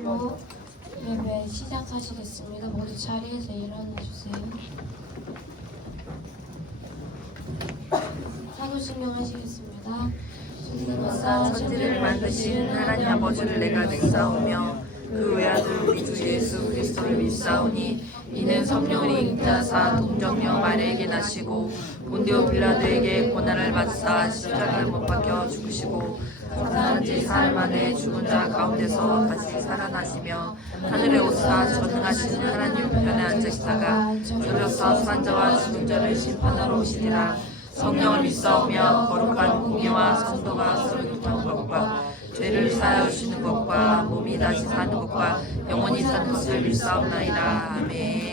예배 시작하시겠습니다. 모두 자리에서 일어나 주세요. 사도신경 하시겠습니다. 주님께서 천지를 만드신 하나님 아버지를 내가 믿사오며 그 외아들 우리 주 예수 그리스도를 믿사오니 이는 성령을 잉타사 동정녀 마리아에게 나시고 본디오 빌라도에게 고난을 받사 십자가를 못 박혀 죽으시고 사흘 째 사흘 만에 죽은 자 가운데서 다시 살아나시며 하늘에 오사 전능하신 하나님 우편에 앉으시다가 저려서 산 자와 죽은 자를 심판하러 오시리라. 성령을 믿사오며 거룩한 공예와 성도가 서로 교통하는 것과 죄를 사하여 주시는 것과 몸이 다시 사는 것과 영원히 사는 것을 믿사옵나이다. 아멘.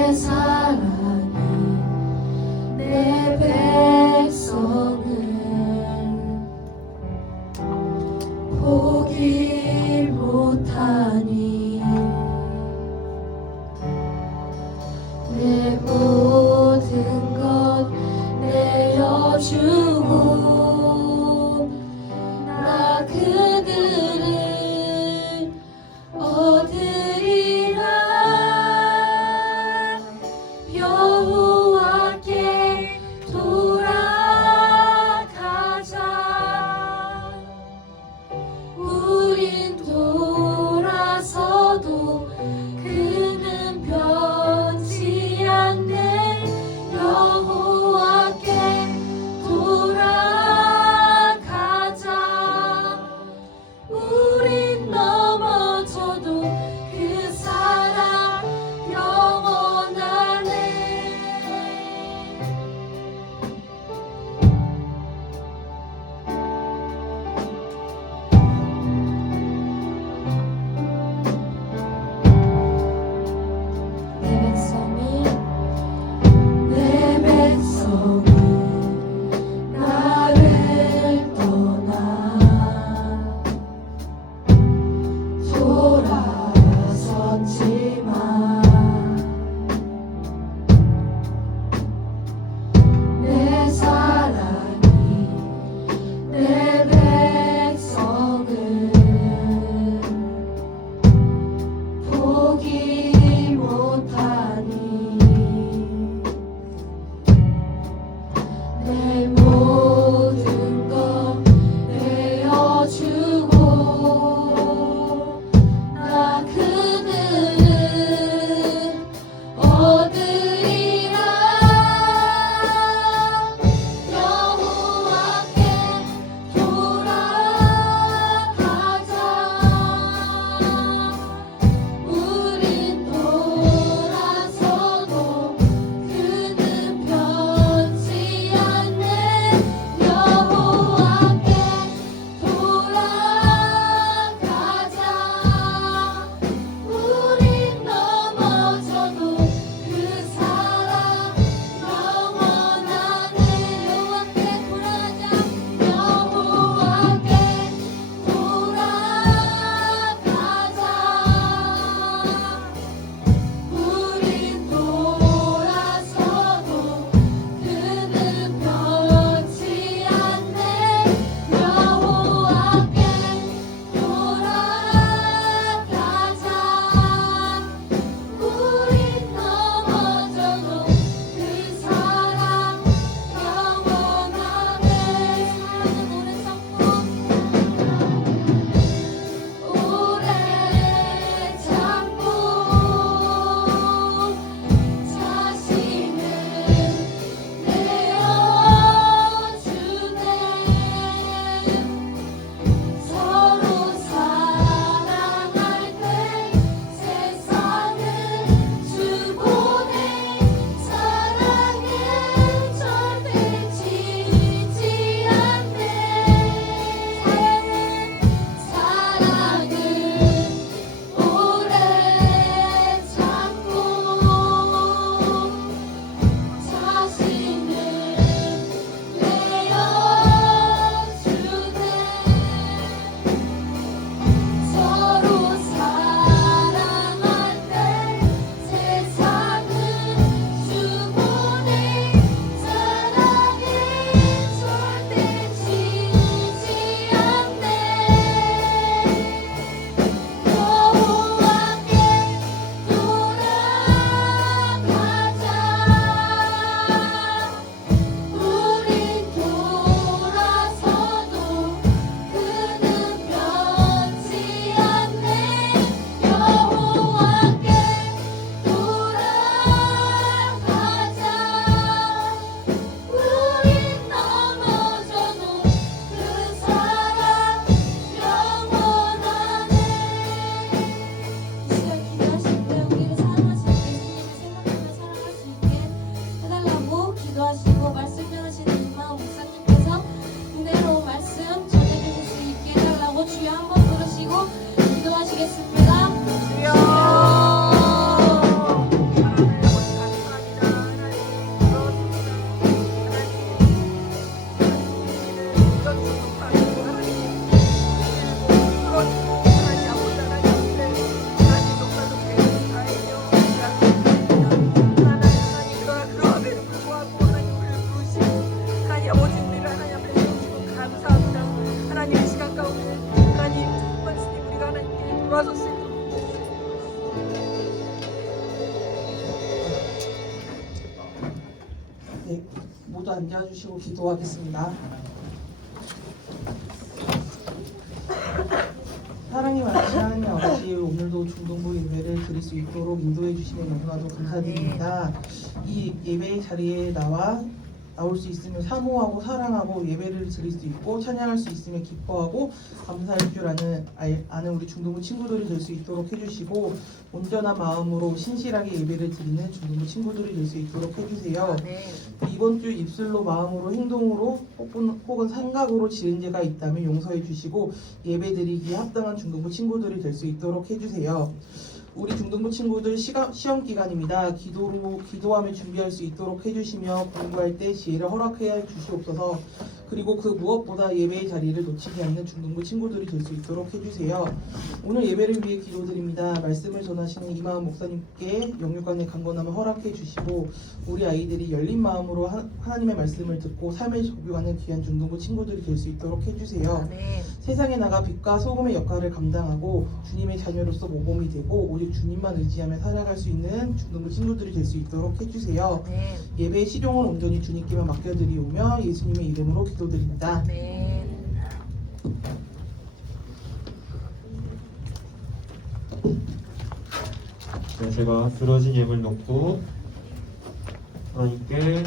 내 사랑이 내 백성을 포기 못하니 내 모든 것 내어주고 나 그들을 얻으리라. 여호와께 돌아가자. 우린 돌아서도 그는 변치 않네. 모두 앉아주시고 기도하겠습니다. 사랑이 많으신 하나님 아버지, 오늘도 중동부 예배를 드릴 수 있도록 인도해 주시면 너무나도 감사드립니다. 이 예배의 자리에 나올 수 있으면 사모하고 사랑하고 예배를 드릴 수 있고 찬양할 수 있으면 기뻐하고 감사할 줄 아는 우리 중동부 친구들이 될 수 있도록 해주시고, 온전한 마음으로 신실하게 예배를 드리는 중동부 친구들이 될 수 있도록 해주세요. 이번 주 입술로 마음으로 행동으로 혹은 생각으로 지은 죄가 있다면 용서해 주시고 예배 드리기에 합당한 중동부 친구들이 될 수 있도록 해주세요. 우리 중동부 친구들 시험 기간입니다. 기도하며 준비할 수 있도록 해주시며 공부할 때 지혜를 허락해 주시옵소서. 그리고 그 무엇보다 예배의 자리를 놓치지 않는 중동부 친구들이 될 수 있도록 해주세요. 오늘 예배를 위해 기도드립니다. 말씀을 전하시는 이마음 목사님께 영육간의 강건함을 허락해 주시고, 우리 아이들이 열린 마음으로 하나님의 말씀을 듣고 삶에 적용하는 귀한 중동부 친구들이 될 수 있도록 해주세요. 세상에 나가 빛과 소금의 역할을 감당하고 주님의 자녀로서 모범이 되고 오직 주님만 의지하며 살아갈 수 있는 중동부 친구들이 될 수 있도록 해주세요. 예배의 시종을 온전히 주님께만 맡겨드리오며 예수님의 이름으로 기도드립니다. 네. 네, 제가 들어진 예물 놓고 하나님께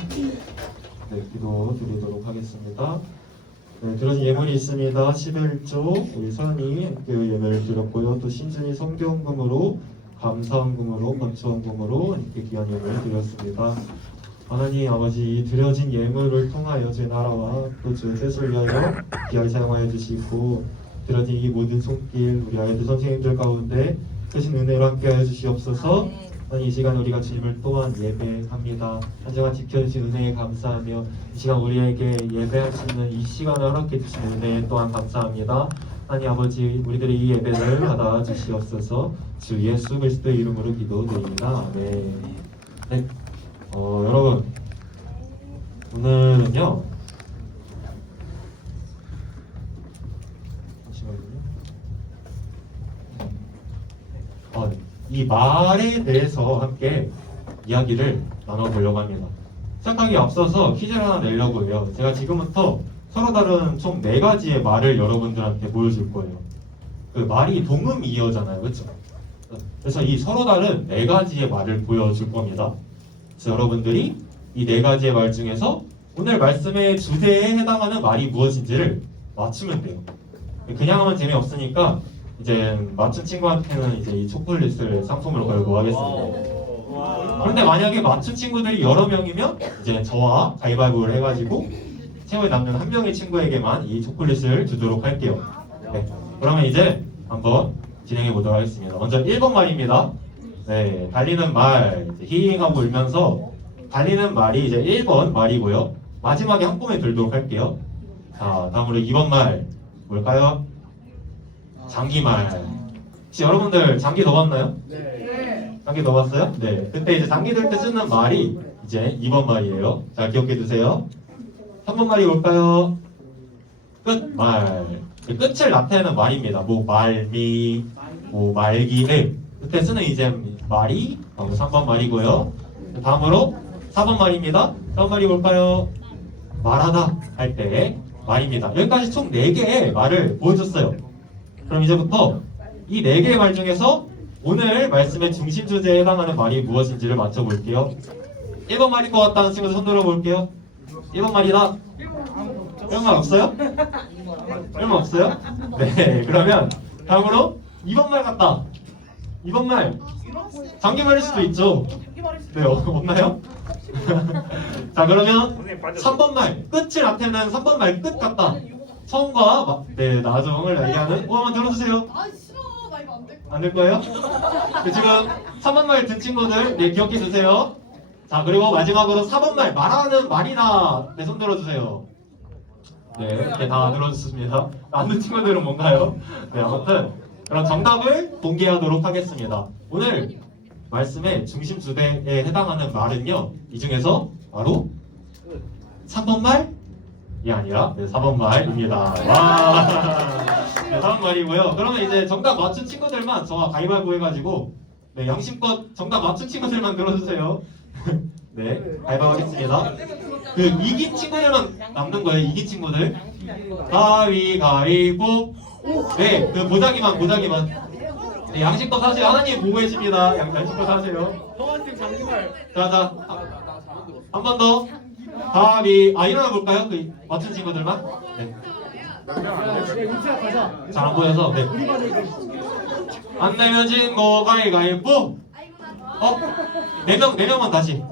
기도 드리도록 하겠습니다. 네, 들어진 예물이 있습니다. 11조 우리 선이 그 예물을 드렸고요. 또 신준이 성경금으로, 감사원금으로, 번초원금으로 이렇게 귀한 예물을 드렸습니다. 하나님 아버지, 이 드려진 예물을 통하여 제 나라와 또 주의 뜻을 위하여 귀하게 사용하여 주시고, 드려진 이 모든 손길 우리 아이들 선생님들 가운데 크신 은혜로 함께하여 주시옵소서. 이 시간 우리가 주님을 또한 예배합니다. 한 시간 지켜주신 은혜에 감사하며 이 시간 우리에게 예배할 수 있는 이 시간을 허락해 주신 은혜에 또한 감사합니다. 하나님 아버지, 우리들이 이 예배를 받아 주시옵소서. 주 예수 그리스도의 이름으로 기도드립니다. 아멘. 네. 여러분, 오늘은요, 이 말에 대해서 함께 이야기를 나눠보려고 합니다. 시작하기 앞서서 퀴즈를 하나 내려고 해요. 제가 지금부터 서로 다른 총 4가지의 말을 여러분들한테 보여줄 거예요. 그 말이 동음이어잖아요, 그렇죠? 그래서 이 서로 다른 4가지의 말을 보여줄 겁니다. 그래서 여러분들이 이 4가지의 말 중에서 오늘 말씀의 주제에 해당하는 말이 무엇인지를 맞추면 돼요. 그냥 하면 재미없으니까 이제 맞춘 친구한테는 이제 이 초콜릿을 상품으로 걸고 하겠습니다. 그런데 만약에 맞춘 친구들이 여러 명이면 이제 저와 가위바위보를 해가지고 최후에 남는 한 명의 친구에게만 이 초콜릿을 주도록 할게요. 네, 그러면 이제 한번 진행해 보도록 하겠습니다. 먼저 1번 말입니다. 네, 달리는 말, 히잉하고 울면서 달리는 말이 이제 1번 말이고요. 마지막에 한꺼번에 들도록 할게요. 자, 다음으로 2번 말 뭘까요? 장기말. 혹시 여러분들 장기 넣어봤나요? 네. 장기 넣어봤어요? 네. 그때 이제 장기 들 때 쓰는 말이 이제 2번 말이에요. 잘 기억해 두세요. 3번 말이 뭘까요? 끝말. 끝을 나타내는 말입니다. 뭐 말미, 뭐 말기를 그때 쓰는 이제 말이 3번 말이고요. 다음으로 4번 말입니다. 4번 말이 뭘까요? 말하다 할 때 말입니다. 여기까지 총 4개의 말을 보여줬어요. 그럼 이제부터 이 4개의 말 중에서 오늘 말씀의 중심 주제에 해당하는 말이 무엇인지를 맞춰볼게요. 1번 말일 것 같다는 친구들 손 들어볼게요. 1번 말이다. 1번 말 없어요? 1번 없어요? 네, 그러면 다음으로 2번 말 같다. 2번 말 장기 말일 수도 있죠. 네, 없나요? 자, 그러면 3번 말 끝을 나타내는 3번 말 끝 같다. 처음과 나중을 얘기하는 한번 들어주세요. 아 싫어, 나 이거 안 될 거야. 안 될 거예요? 네, 지금 3번 말 든 친구들 기억해 주세요. 자, 그리고 마지막으로 4번 말 말하는 말이다. 손 들어주세요. 네, 이렇게 다 들어주셨습니다. 안 든 친구들은 뭔가요? 네, 아무튼 그럼 정답을 공개하도록 하겠습니다. 오늘 말씀의 중심 주제에 해당하는 말은요, 이 중에서 바로 3번 말이 아니라 4번 말입니다. 와, 네, 4번 말이고요. 그러면 이제 정답 맞춘 친구들만 저와 가위바위보 해가지고 양심껏 정답 맞춘 친구들만 들어주세요. 네, 가위바위보하겠습니다. 그 이긴 친구들만 남는 거예요. 이긴 친구들. 가위바위보. 네, 그 보자기만. 네, 양심껏 사세요. 하나님 보고 계십니다. 양심껏 사세요. 자, 한 번 더. 일어나 볼까요? 그 맞춘 친구들만. 네. 잘 안 보여서. 네. 안 내면 진거 가위바위보. 네 명만 다시.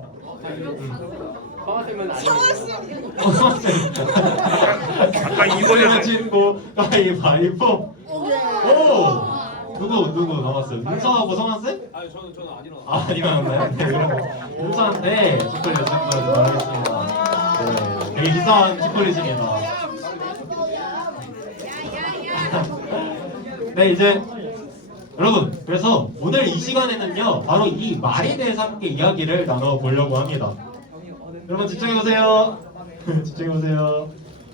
아까 이거는 친구 가위바위보. 오! 누구 남았어요? 윤서하고 성환쌤? 아니 저는 안 일어나. 안 일어났나요? 네, 윤서한테 초콜릿 준 거라고 하겠습니다. 네, 되게 비싼 초콜릿입니다. 네, 이제 여러분, 그래서 오늘 이 시간에는요, 바로 이 말에 대해서 함께 이야기를 나눠보려고 합니다. 여러분 집중해보세요. 집중해보세요.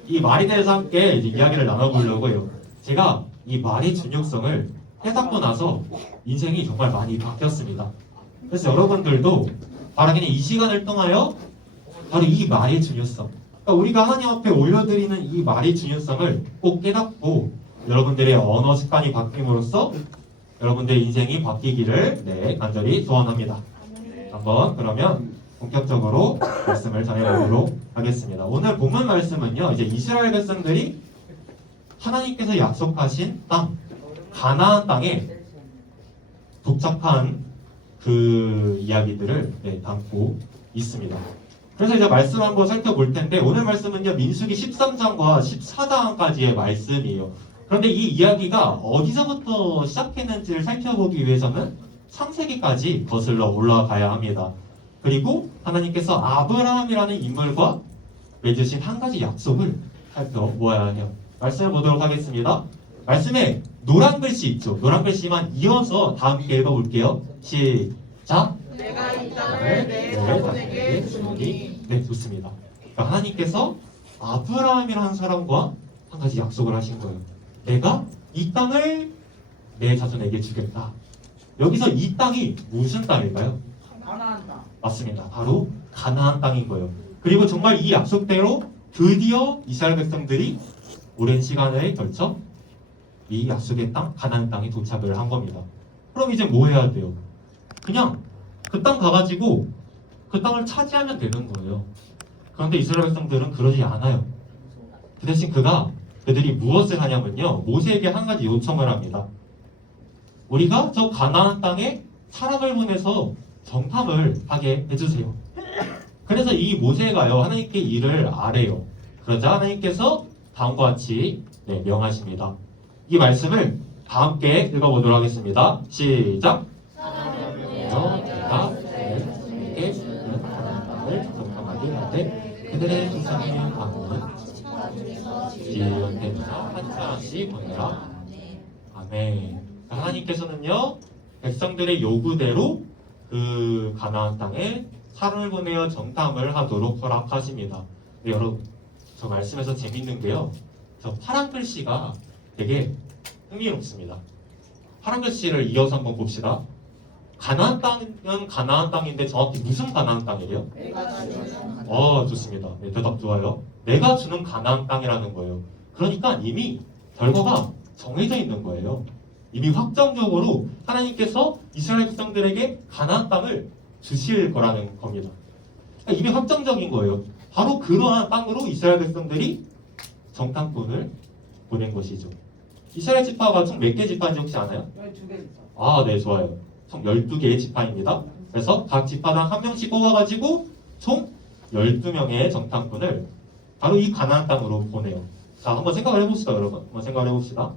이 말에 대해서 함께 이제 이야기를 나눠보려고요. 제가 이 말의 중요성을 깨닫고 나서 인생이 정말 많이 바뀌었습니다. 그래서 여러분들도 바로 그냥 이 시간을 통하여 바로 이 말의 중요성, 그러니까 우리가 하나님 앞에 올려드리는 이 말의 중요성을 꼭 깨닫고 여러분들의 언어 습관이 바뀜으로써 여러분들의 인생이 바뀌기를 간절히 소원합니다. 한번 그러면 본격적으로 말씀을 전해보도록 하겠습니다. 오늘 본문 말씀은요, 이제 이스라엘 백성들이 하나님께서 약속하신 땅, 가나안 땅에 도착한 그 이야기들을 담고 있습니다. 그래서 이제 말씀 한번 살펴볼 텐데, 오늘 말씀은요, 민수기 13장과 14장까지의 말씀이에요. 그런데 이 이야기가 어디서부터 시작했는지를 살펴보기 위해서는 창세기까지 거슬러 올라가야 합니다. 그리고 하나님께서 아브라함이라는 인물과 맺으신 한 가지 약속을 살펴보아야 해요. 말씀을 보도록 하겠습니다. 말씀에 노란 글씨 있죠. 노란 글씨만 이어서 다 함께 읽어볼게요. 시작. 내가 이 땅을 내 자손에게 주노니. 네, 좋습니다. 그러니까 하나님께서 아브라함이라는 사람과 한 가지 약속을 하신 거예요. 내가 이 땅을 내 자손에게 주겠다. 여기서 이 땅이 무슨 땅일까요? 가나안 땅. 맞습니다. 바로 가나안 땅인 거예요. 그리고 정말 이 약속대로 드디어 이스라엘 백성들이 오랜 시간에 걸쳐 이 약속의 땅, 가나안 땅에 도착을 한 겁니다. 그럼 이제 뭐 해야 돼요? 그냥 그 땅 가가지고 그 땅을 차지하면 되는 거예요. 그런데 이스라엘 백성들은 그러지 않아요. 그 대신 그들이 무엇을 하냐면요, 모세에게 한 가지 요청을 합니다. 우리가 저 가나안 땅에 사람을 보내서 정탐을 하게 해주세요. 그래서 이 모세가요, 하나님께 일을 아래요. 그러자 하나님께서 다음과 같이 명하십니다. 이 말씀을 다 함께 읽어보도록 하겠습니다. 시작. 내가 그들에게 주는 가나안 땅을 정탐하게 하되 그들의 조상의 가문은 지연되나 한 사람씩 보내라. 아멘. 하나님께서는요, 백성들의 요구대로 그 가나안 땅에 사람을 보내어 정탐을 하도록 허락하십니다. 네, 여러분, 저 말씀에서 재밌는 게요, 저 파란 글씨가 되게 흥미롭습니다. 파란 글씨를 이어서 한번 봅시다. 가나안 땅은 가나안 땅인데 정확히 무슨 가나안 땅이래요? 좋습니다. 네, 대답 좋아요. 내가 주는 가나안 땅이라는 거예요. 그러니까 이미 결과가 정해져 있는 거예요. 이미 확정적으로 하나님께서 이스라엘 백성들에게 가나안 땅을 주실 거라는 겁니다. 그러니까 이미 확정적인 거예요. 바로 그러한 땅으로 이스라엘 백성들이 정탐꾼을 보낸 것이죠. 이스라엘 지파가 총 몇 개 지파인지 혹시 아나요? 12개. 네, 좋아요. 총 12개의 지파입니다. 그래서 각 지파당 한 명씩 뽑아가지고 총 12명의 정탐꾼을 바로 이 가나안 땅으로 보내요. 자, 한번 생각을 해봅시다, 여러분. 한번 생각을 해봅시다.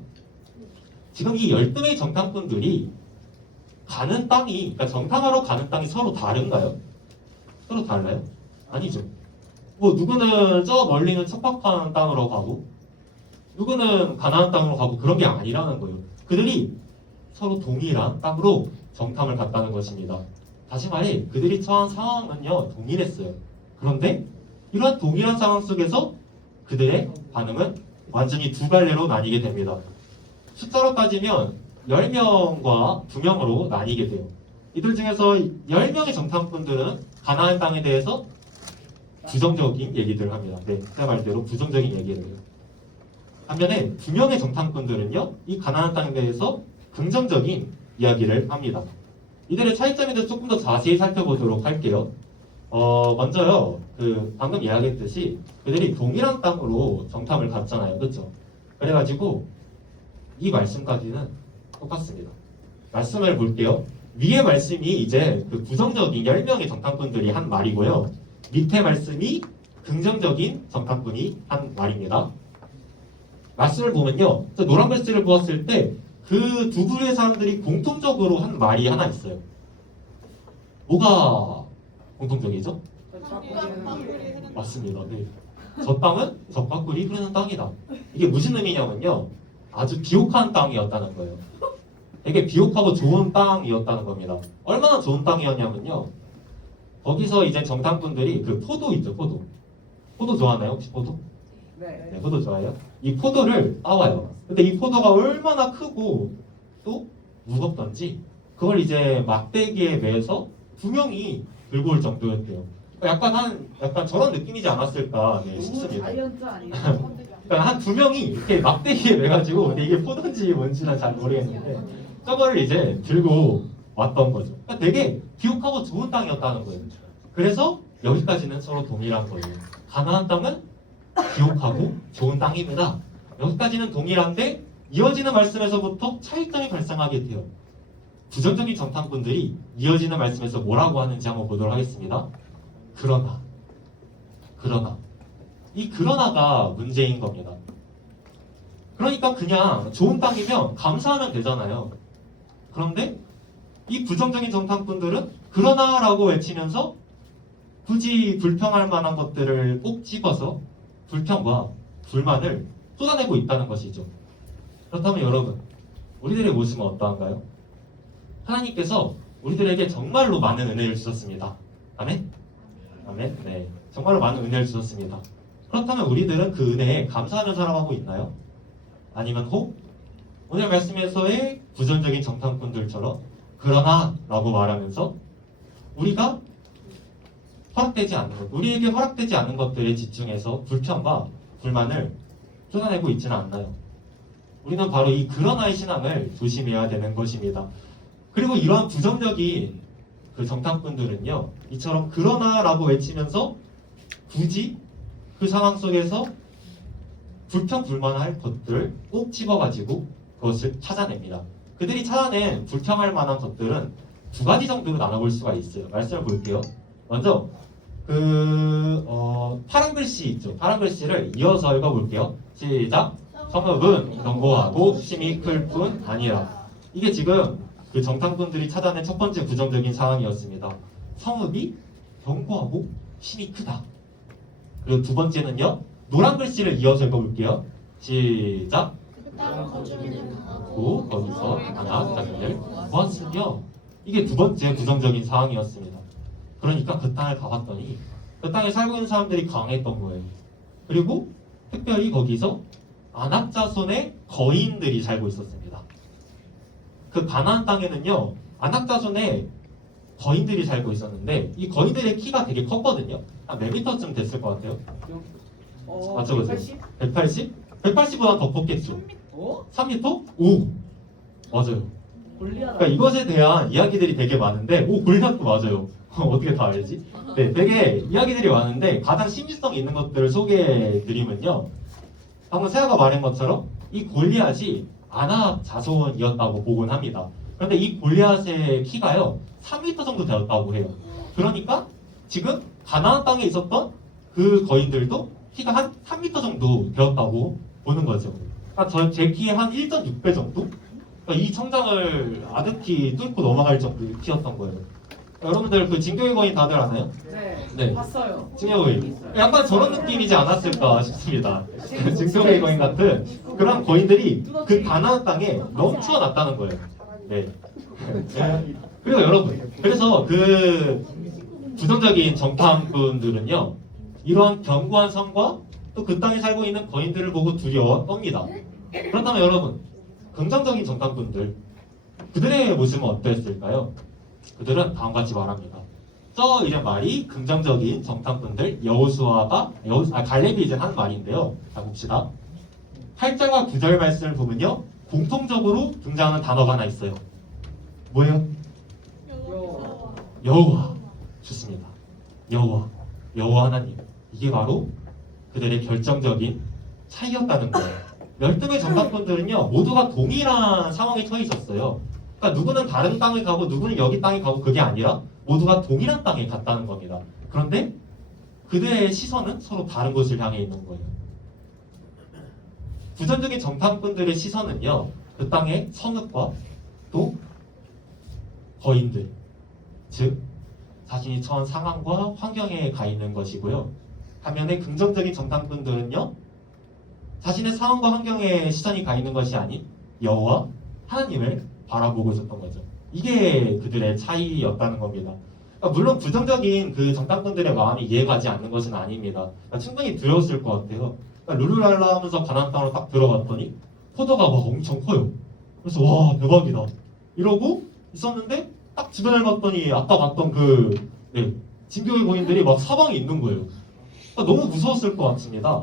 지금 이 12명의 정탐꾼들이 가는 땅이, 그러니까 정탐하러 가는 땅이 서로 다른가요? 서로 달라요? 아니죠. 뭐 누구는 저 멀리는 척박한 땅으로 가고 누구는 가나안 땅으로 가고 그런 게 아니라는 거예요. 그들이 서로 동일한 땅으로 정탐을 갔다는 것입니다. 다시 말해 그들이 처한 상황은요, 동일했어요. 그런데 이러한 동일한 상황 속에서 그들의 반응은 완전히 두 갈래로 나뉘게 됩니다. 숫자로 따지면 10명과 2명으로 나뉘게 돼요. 이들 중에서 10명의 정탐꾼들은 가나안 땅에 대해서 부정적인 얘기들을 합니다. 네, 제 말대로 부정적인 얘기를 해요. 반면에 두 명의 정탐꾼들은요, 이 가나안 땅에 대해서 긍정적인 이야기를 합니다. 이들의 차이점에 대해서 조금 더 자세히 살펴보도록 할게요. 먼저요, 방금 이야기했듯이 그들이 동일한 땅으로 정탐을 갔잖아요. 그렇죠? 그래가지고 이 말씀까지는 똑같습니다. 말씀을 볼게요. 위의 말씀이 이제 그 부정적인 10명의 정탐꾼들이 한 말이고요. 밑에 말씀이 긍정적인 정탐꾼이 한 말입니다. 말씀을 보면요. 노란 글씨를 보았을 때 그 두 부류의 사람들이 공통적으로 한 말이 하나 있어요. 뭐가 공통적이죠? 맞습니다. 네. 저 땅은 젖과 꿀이 흐르는 땅이다. 이게 무슨 의미냐면요. 아주 비옥한 땅이었다는 거예요. 되게 비옥하고 좋은 땅이었다는 겁니다. 얼마나 좋은 땅이었냐면요. 거기서 이제 정탐꾼들이 그 포도 있죠, 포도. 포도 좋아하나요? 혹시 포도? 네, 포도 좋아해요? 이 포도를 따와요. 근데 이 포도가 얼마나 크고 또 무겁던지 그걸 이제 막대기에 매서 두 명이 들고 올 정도였대요. 약간 저런 느낌이지 않았을까 싶습니다. 다이어트 아니에요? 그러니까 한 두 명이 이렇게 막대기에 매가지고 근데 이게 포도인지 뭔지는 잘 모르겠는데 저거를 이제 들고 왔던 거죠. 그러니까 되게 비옥하고 좋은 땅이었다는 거예요. 그래서 여기까지는 서로 동일한 거예요. 가나안 땅은 비옥하고 좋은 땅입니다. 여기까지는 동일한데 이어지는 말씀에서부터 차이점이 발생하게 돼요. 부정적인 정탐꾼들이 이어지는 말씀에서 뭐라고 하는지 한번 보도록 하겠습니다. 그러나 이 그러나가 문제인 겁니다. 그러니까 그냥 좋은 땅이면 감사하면 되잖아요. 그런데 이 부정적인 정탐꾼들은 그러나라고 외치면서 굳이 불평할 만한 것들을 꼭 집어서 불평과 불만을 쏟아내고 있다는 것이죠. 그렇다면 여러분, 우리들의 모습은 어떠한가요? 하나님께서 우리들에게 정말로 많은 은혜를 주셨습니다. 아멘? 아멘? 네. 정말로 많은 은혜를 주셨습니다. 그렇다면 우리들은 그 은혜에 감사하며 살아가고 있나요? 아니면 혹 오늘 말씀에서의 부정적인 정탐꾼들처럼 그러나 라고 말하면서 우리가 우리에게 허락되지 않는 것들에 집중해서 불평과 불만을 쏟아내고 있지는 않나요? 우리는 바로 이 그러나의 신앙을 조심해야 되는 것입니다. 그리고 이러한 부정적인 그 정탐꾼들은요, 이처럼 그러나라고 외치면서 굳이 그 상황 속에서 불평 불만할 것들을 꼭 집어가지고 그것을 찾아냅니다. 그들이 찾아낸 불평할 만한 것들은 두 가지 정도로 나눠볼 수가 있어요. 말씀을 볼게요. 먼저 파란 글씨 있죠. 파란 글씨를 이어서 읽어볼게요. 시작. 성읍은 견고하고 심이 클 뿐 아니라. 이게 지금 그 정탐꾼들이 찾아낸 첫 번째 부정적인 상황이었습니다. 성읍이 견고하고 심이 크다. 그리고 두 번째는요. 노란 글씨를 이어서 읽어볼게요. 시작. 거기서 아낙 자손을 보았으며. 이게 두 번째 부정적인 상황이었습니다. 그러니까 그 땅을 가봤더니 그 땅에 살고 있는 사람들이 강했던 거예요. 그리고 특별히 거기서 아낙 자손의 거인들이 살고 있었습니다. 그 가나안 땅에는요, 아낙 자손의 거인들이 살고 있었는데 이 거인들의 키가 되게 컸거든요. 한 몇 미터쯤 됐을 것 같아요? 맞춰보세요. 180? 180보다 더 컸겠죠. 3m? 오! 맞아요. 그러니까 이것에 대한 이야기들이 되게 많은데 골리앗도 맞아요. 어떻게 다 알지? 네, 되게 이야기들이 많은데 가장 신비성 있는 것들을 소개해드리면요. 방금 세아가 말한 것처럼 이 골리앗이 아낙 자손이었다고 보곤 합니다. 그런데 이 골리앗의 키가요 3m 정도 되었다고 해요. 그러니까 지금 가나안 땅에 있었던 그 거인들도 키가 한 3m 정도 되었다고 보는 거죠. 그러니까 제 키의 한 1.6배 정도? 그러니까 이 청장을 아득히 뚫고 넘어갈 정도의 키였던 거예요. 여러분들 그 진격의 거인 다들 아나요? 네. 봤어요. 진격의 거인. 약간 저런 느낌이지 않았을까 싶습니다. 진격의 거인 같은 그런 거인들이 그 가나안 땅에 넘쳐났다는 거예요. 네. 그리고 여러분, 그래서 그 부정적인 정탐꾼들은요, 이러한 견고한 성과 또 그 땅에 살고 있는 거인들을 보고 두려워 떱니다. 그렇다면 여러분, 긍정적인 정탐꾼들, 그들의 모습은 어땠을까요? 그들은 다음과 같이 말합니다. 저 이제 말이 긍정적인 정탐꾼들 여호수아가 갈렙이 이제 하는 말인데요. 자 봅시다. 8절과 9절 말씀을 보면요. 공통적으로 등장하는 단어가 하나 있어요. 뭐예요? 여호와. 좋습니다. 여호와 하나님. 이게 바로 그들의 결정적인 차이였다는 거예요. 열등의 정탐꾼들은요 모두가 동일한 상황에 처해 있었어요. 그러니까 누구는 다른 땅을 가고 누구는 여기 땅에 가고 그게 아니라 모두가 동일한 땅에 갔다는 겁니다. 그런데 그들의 시선은 서로 다른 곳을 향해 있는 거예요. 부전적인 정탐꾼들의 시선은요 그 땅의 성읍과 또 거인들, 즉 자신이 처한 상황과 환경에 가 있는 것이고요. 반면에 긍정적인 정탐꾼들은요 자신의 상황과 환경에 시선이 가 있는 것이 아닌 여호와 하나님을 바라보고 있었던 거죠. 이게 그들의 차이였다는 겁니다. 그러니까 물론 부정적인 그 정탐꾼들의 마음이 이해가지 않는 것은 아닙니다. 그러니까 충분히 두려웠을 것 같아요. 그러니까 룰루랄라 하면서 가나안 땅으로 딱 들어갔더니 포도가 막 엄청 커요. 그래서 와 대박이다 이러고 있었는데 딱 주변을 봤더니 아까 봤던 그 진교의 고인들이 막 사방에 있는 거예요. 그러니까 너무 무서웠을 것 같습니다.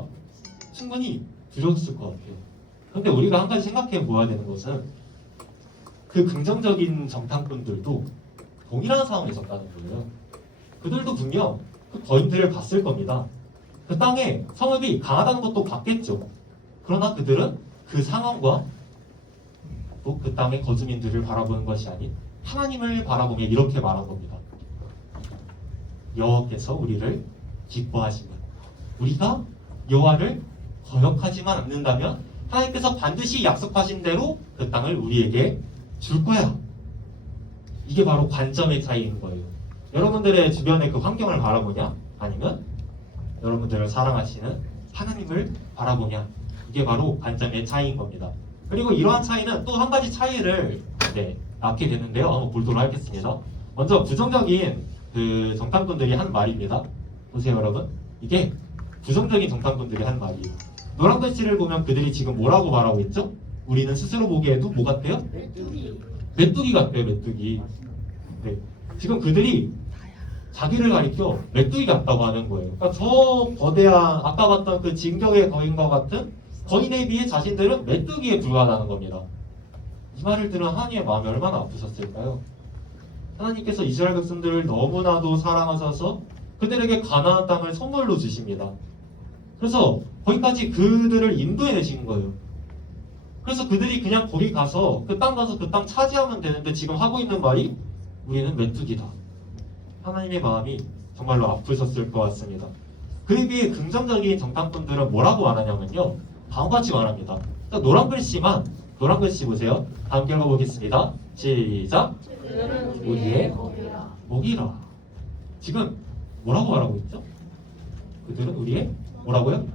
충분히 두려웠을 것 같아요. 그런데 우리가 한 가지 생각해 보아야 되는 것은 그 긍정적인 정탐꾼들도 동일한 상황에 있었다는 거예요. 그들도 분명 그 거인들을 봤을 겁니다. 그 땅에 성읍이 강하다는 것도 봤겠죠. 그러나 그들은 그 상황과 또 그 땅의 거주민들을 바라보는 것이 아닌 하나님을 바라보며 이렇게 말한 겁니다. 여호와께서 우리를 기뻐하시면 우리가 여호와를 거역하지만 않는다면 하나님께서 반드시 약속하신 대로 그 땅을 우리에게 줄 거야. 이게 바로 관점의 차이인 거예요. 여러분들의 주변의 그 환경을 바라보냐? 아니면 여러분들을 사랑하시는 하나님을 바라보냐? 이게 바로 관점의 차이인 겁니다. 그리고 이러한 차이는 또 한 가지 차이를 낳게 되는데요. 한번 보도록 하겠습니다. 먼저 부정적인 그 정탐꾼들이 한 말입니다. 보세요 여러분. 이게 부정적인 정탐꾼들이 한 말이에요. 노란 글씨를 보면 그들이 지금 뭐라고 말하고 있죠? 우리는 스스로 보기에도 뭐 같아요? 메뚜기 같아요. 메뚜기. 네. 지금 그들이 자기를 가리켜 메뚜기 같다고 하는 거예요. 그러니까 저 거대한 아까 봤던 그 진격의 거인과 같은 거인에 비해 자신들은 메뚜기에 불과하다는 겁니다. 이 말을 들은 하나님의 마음이 얼마나 아프셨을까요? 하나님께서 이스라엘 백성들을 너무나도 사랑하셔서 그들에게 가나안 땅을 선물로 주십니다. 그래서 거기까지 그들을 인도해 내신 거예요. 그래서 그들이 그냥 거기 가서 그 땅 가서 그 땅 차지하면 되는데 지금 하고 있는 말이 우리는 메뚜기다. 하나님의 마음이 정말로 아프셨을 것 같습니다. 그에 비해 긍정적인 정탐꾼들은 뭐라고 말하냐면요. 다음같이 말합니다. 자, 노란 글씨 보세요. 다음 읽어보겠습니다. 시작. 우리의 목이라. 지금 뭐라고 말하고 있죠? 그들은 우리의 뭐라고요?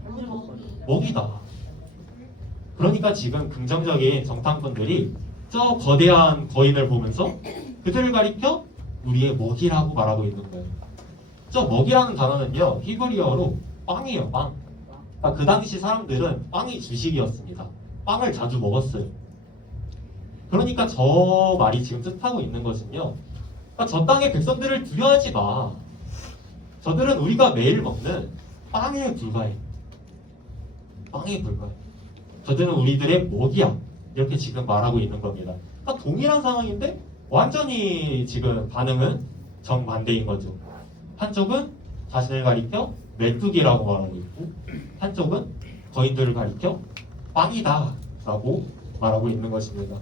목이다. 그러니까 지금 긍정적인 정탐꾼들이 저 거대한 거인을 보면서 그들을 가리켜 우리의 먹이라고 말하고 있는 거예요. 저 먹이라는 단어는요 히브리어로 빵이에요. 빵. 그러니까 그 당시 사람들은 빵이 주식이었습니다. 빵을 자주 먹었어요. 그러니까 저 말이 지금 뜻하고 있는 것은요, 그러니까 저 땅의 백성들을 두려워하지 마. 저들은 우리가 매일 먹는 빵에 불과해. 빵에 불과해. 저들은 우리들의 먹이야. 이렇게 지금 말하고 있는 겁니다. 그러니까 동일한 상황인데 완전히 지금 반응은 정반대인 거죠. 한쪽은 자신을 가리켜 메뚜기라고 말하고 있고 한쪽은 거인들을 가리켜 빵이다 라고 말하고 있는 것입니다.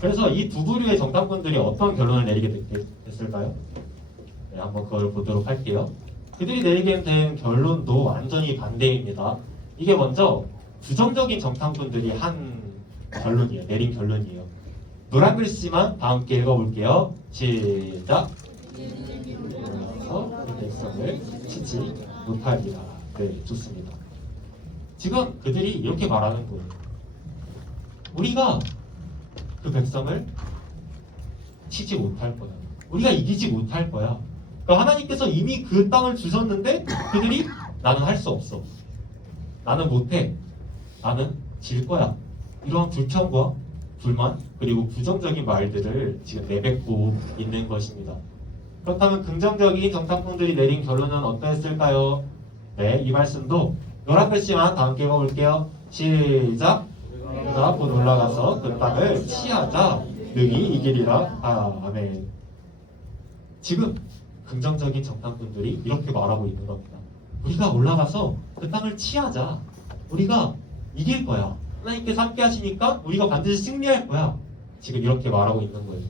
그래서 이 두 부류의 정탐꾼들이 어떤 결론을 내리게 됐을까요? 네, 한번 그걸 보도록 할게요. 그들이 내리게 된 결론도 완전히 반대입니다. 이게 먼저 부정적인 정탐꾼들이 한 결론이에요. 내린 결론이에요. 노란 글씨만 다 함께 읽어볼게요. 시작. 그래서 그 백성을 치지 못하리라. 네, 좋습니다. 지금 그들이 이렇게 말하는 거예요. 우리가 그 백성을 치지 못할 거야. 우리가 이기지 못할 거야. 그러니까 하나님께서 이미 그 땅을 주셨는데 그들이 나는 할 수 없어. 나는 못해. 나는 질 거야. 이러한 불평과 불만 그리고 부정적인 말들을 지금 내뱉고 있는 것입니다. 그렇다면 긍정적인 정탐꾼들이 내린 결론은 어떠했을까요? 네, 이 말씀도 11글씨만 다 함께 읽어볼게요. 시작! 그가 곧 올라가서 그 땅을 치하자 능히 이기리라. 아멘. 지금 긍정적인 정탐꾼들이 이렇게 말하고 있는 겁니다. 우리가 올라가서 그 땅을 치하자. 우리가 이길 거야. 하나님께서 함께 하시니까 우리가 반드시 승리할 거야. 지금 이렇게 말하고 있는 거예요.